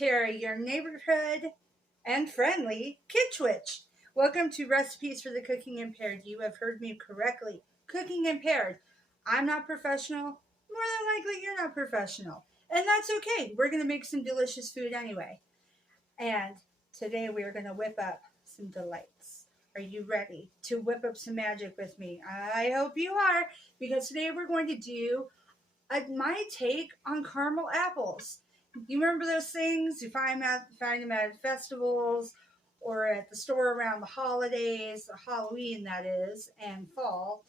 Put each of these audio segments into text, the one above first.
Terry, your neighborhood and friendly Kitch Witch. Welcome to Recipes for the Cooking Impaired. You have heard me correctly. Cooking Impaired. I'm not professional. More than likely, you're not professional. And that's okay. We're going to make some delicious food anyway. And today we are going to whip up some delights. Are you ready to whip up some magic with me? I hope you are, because today we're going to do my take on caramel apples. You remember those things? You find them at festivals or at the store around the holidays, Halloween that is, and fall.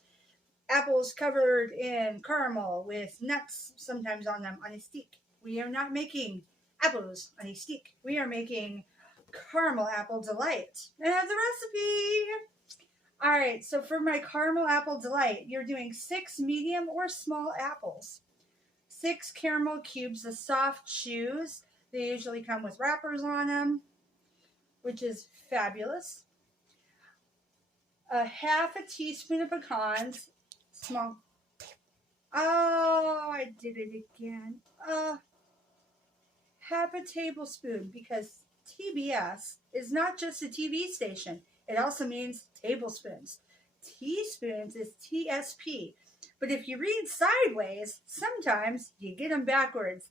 Apples covered in caramel with nuts sometimes on them on a stick. We are not making apples on a stick. We are making caramel apple delight. And I have the recipe. All right, so for my caramel apple delight, you're doing 6 medium or small apples. 6 caramel cubes of soft chews. They usually come with wrappers on them, which is fabulous. A half a teaspoon of pecans, small. Oh, I did it again. Half a tablespoon, because TBS is not just a TV station. It also means tablespoons. Teaspoons is TSP. But if you read sideways, sometimes you get them backwards.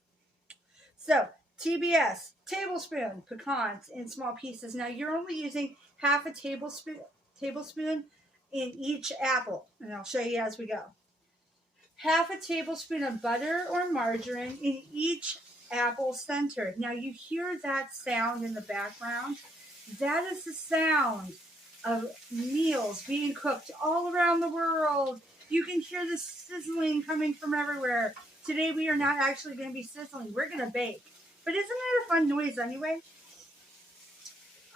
So, TBS, tablespoon, pecans in small pieces. Now, you're only using half a tablespoon in each apple. And I'll show you as we go. Half a tablespoon of butter or margarine in each apple center. Now, you hear that sound in the background? That is the sound of meals being cooked all around the world. You can hear the sizzling coming from everywhere. Today we are not actually going to be sizzling. We're going to bake. But isn't that a fun noise anyway?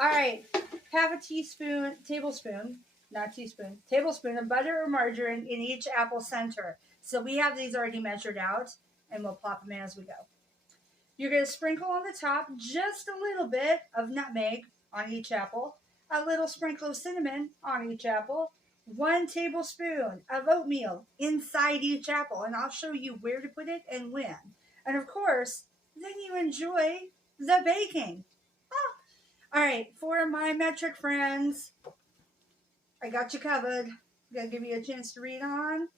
All right. Half a tablespoon of butter or margarine in each apple center. So we have these already measured out, and we'll plop them in as we go. You're going to sprinkle on the top just a little bit of nutmeg on each apple, a little sprinkle of cinnamon on each apple, 1 tablespoon of oatmeal inside each apple, and I'll show you where to put it and when. And of course, then you enjoy the baking. All right, for my metric friends, I got you covered. Gonna give you a chance to read on.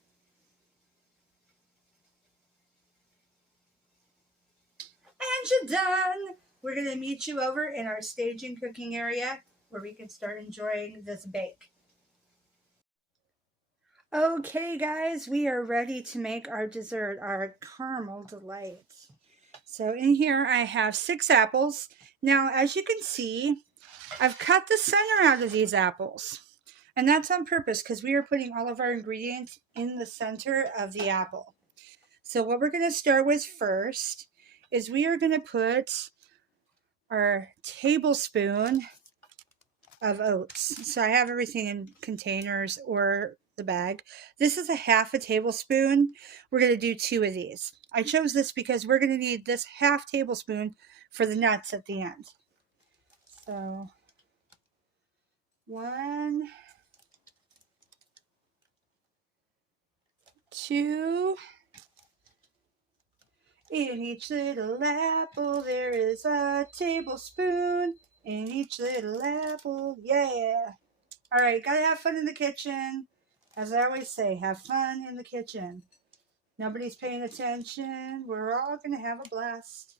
And you're done. We're gonna meet you over in our staging cooking area where we can start enjoying this bake. Okay, guys, we are ready to make our dessert, our caramel delight. So in here I have 6 apples. Now, as you can see, I've cut the center out of these apples. And that's on purpose because we are putting all of our ingredients in the center of the apple. So what we're going to start with first is we are going to put our tablespoon of oats. So I have everything in containers or the bag. This is a half a tablespoon. We're going to do 2 of these. I chose this because we're going to need this half tablespoon for the nuts at the end. So 1, 2. In each little apple there is a tablespoon. In each little apple, yeah. All right, gotta have fun in the kitchen. As I always say, have fun in the kitchen. Nobody's paying attention. We're all gonna have a blast.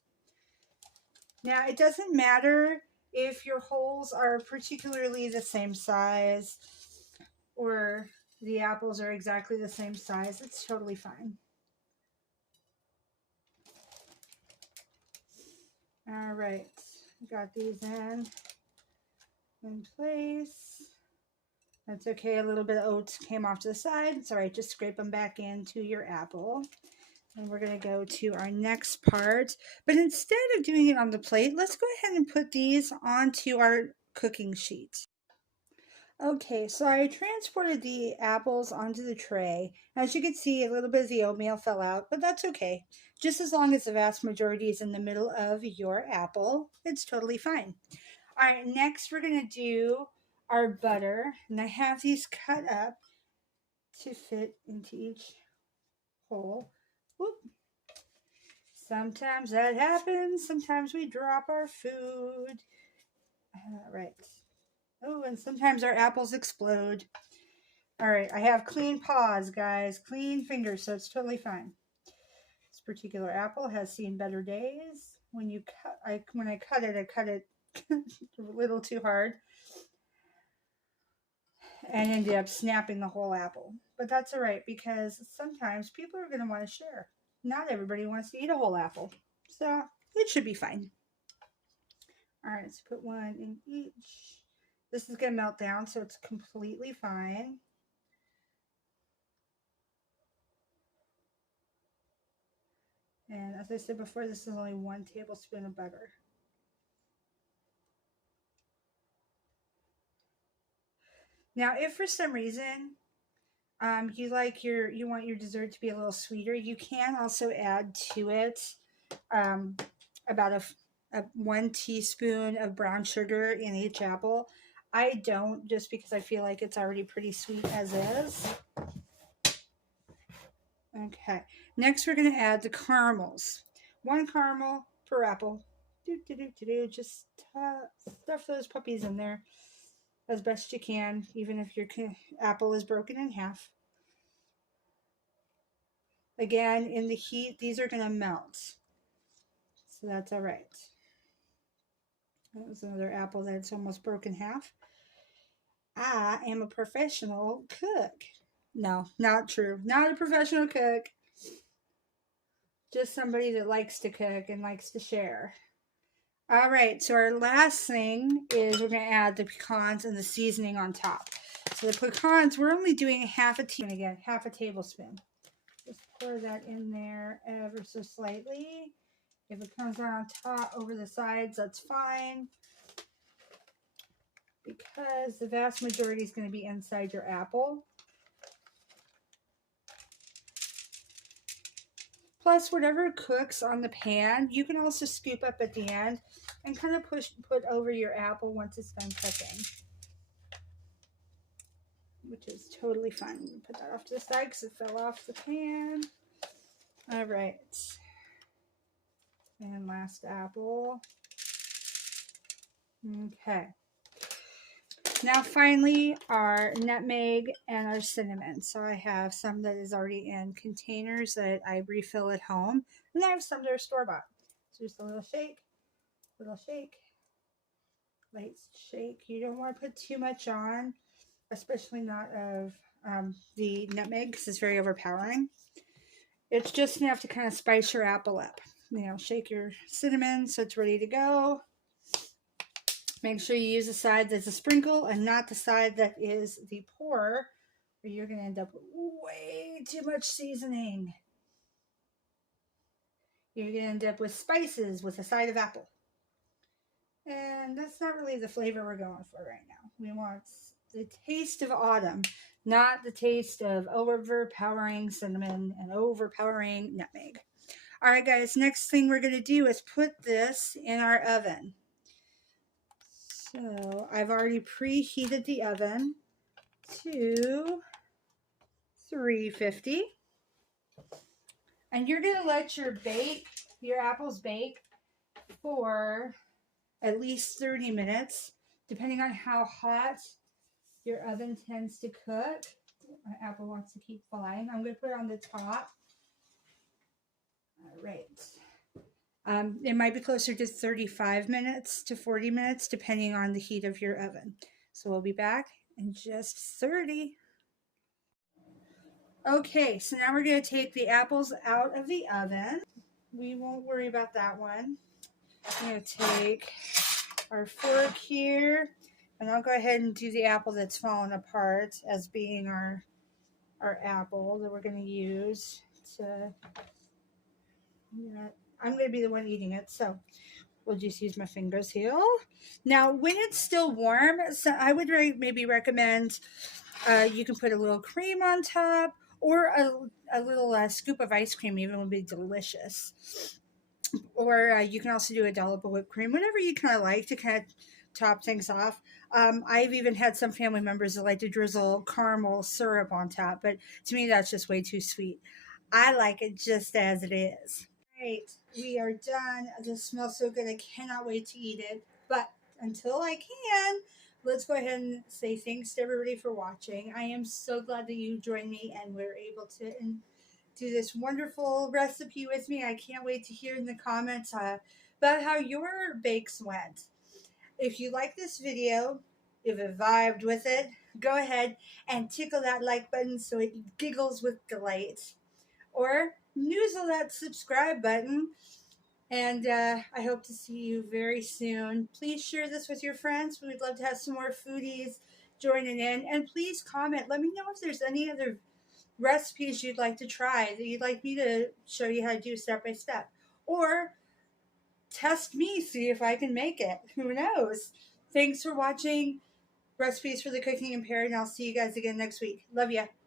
Now, it doesn't matter if your holes are particularly the same size or the apples are exactly the same size. It's totally fine. All right, got these in place. That's okay, a little bit of oats came off to the side. It's all right, just scrape them back into your apple. And we're gonna go to our next part. But instead of doing it on the plate, let's go ahead and put these onto our cooking sheet. Okay, so I transported the apples onto the tray. As you can see, a little bit of the oatmeal fell out, but that's okay. Just as long as the vast majority is in the middle of your apple, it's totally fine. All right, next we're gonna do our butter, and I have these cut up to fit into each hole. Whoop. Sometimes that happens. Sometimes we drop our food. Right. Oh, and sometimes our apples explode. All right, I have clean paws, guys. Clean fingers, so it's totally fine. This particular apple has seen better days. When I cut it a little too hard and ended up snapping the whole apple. But that's all right because sometimes people are going to want to share. Not everybody wants to eat a whole apple. So it should be fine. All right, let's put one in each. This is going to melt down, so it's completely fine. And as I said before, this is only 1 tablespoon of butter. Now, if for some reason you want your dessert to be a little sweeter, you can also add to it about a 1 teaspoon of brown sugar in each apple. I don't, just because I feel like it's already pretty sweet as is. Okay, next we're going to add the caramels. 1 caramel per apple. Just stuff those puppies in there as best you can, even if your apple is broken in half. Again, in the heat, these are going to melt. So that's all right. That was another apple that's almost broken in half. I am a professional cook. No, not true. Not a professional cook. Just somebody that likes to cook and likes to share. All right, so our last thing is we're going to add the pecans and the seasoning on top. So the pecans, we're only doing half a tablespoon. Just pour that in there ever so slightly. If it comes out on top over the sides, that's fine. Because the vast majority is going to be inside your apple. Plus, whatever cooks on the pan, you can also scoop up at the end and kind of put over your apple once it's done cooking. Which is totally fine. I'm going to put that off to the side because it fell off the pan. All right. And last apple. Okay. Now finally our nutmeg and our cinnamon. So I have some that is already in containers that I refill at home. And I have some that are store-bought. So just a little shake, light shake. You don't want to put too much on, especially not of the nutmeg because it's very overpowering. It's just enough to kind of spice your apple up. You know, shake your cinnamon so it's ready to go. Make sure you use the side that's a sprinkle and not the side that is the pour, or you're going to end up with way too much seasoning. You're going to end up with spices with a side of apple. And that's not really the flavor we're going for right now. We want the taste of autumn, not the taste of overpowering cinnamon and overpowering nutmeg. All right, guys, next thing we're going to do is put this in our oven. So I've already preheated the oven to 350. And you're going to let your apples bake for at least 30 minutes, depending on how hot your oven tends to cook. My apple wants to keep flying. I'm going to put it on the top. All right. It might be closer to 35 minutes to 40 minutes, depending on the heat of your oven. So we'll be back in just 30. Okay, so now we're going to take the apples out of the oven. We won't worry about that one. I'm going to take our fork here, and I'll go ahead and do the apple that's fallen apart as being our apple that we're going to use to... I'm going to be the one eating it, so we'll just use my fingers here. Now, when it's still warm, so I would maybe recommend you can put a little cream on top, or a little scoop of ice cream even would be delicious. Or you can also do a dollop of whipped cream, whatever you kind of like to kind of top things off. I've even had some family members that like to drizzle caramel syrup on top, but to me that's just way too sweet. I like it just as it is. Right, we are done. This smells so good. I cannot wait to eat it. But until I can, let's go ahead and say thanks to everybody for watching. I am so glad that you joined me and we're able to do this wonderful recipe with me. I can't wait to hear in the comments about how your bakes went. If you like this video, if it vibed with it, go ahead and tickle that like button so it giggles with delight. Or noozle that subscribe button. And I hope to see you very soon. Please share this with your friends. We'd love to have some more foodies joining in. And please comment. Let me know if there's any other recipes you'd like to try that you'd like me to show you how to do step by step. Or test me, see if I can make it. Who knows? Thanks for watching Recipes for the Cooking Impaired, and I'll see you guys again next week. Love ya.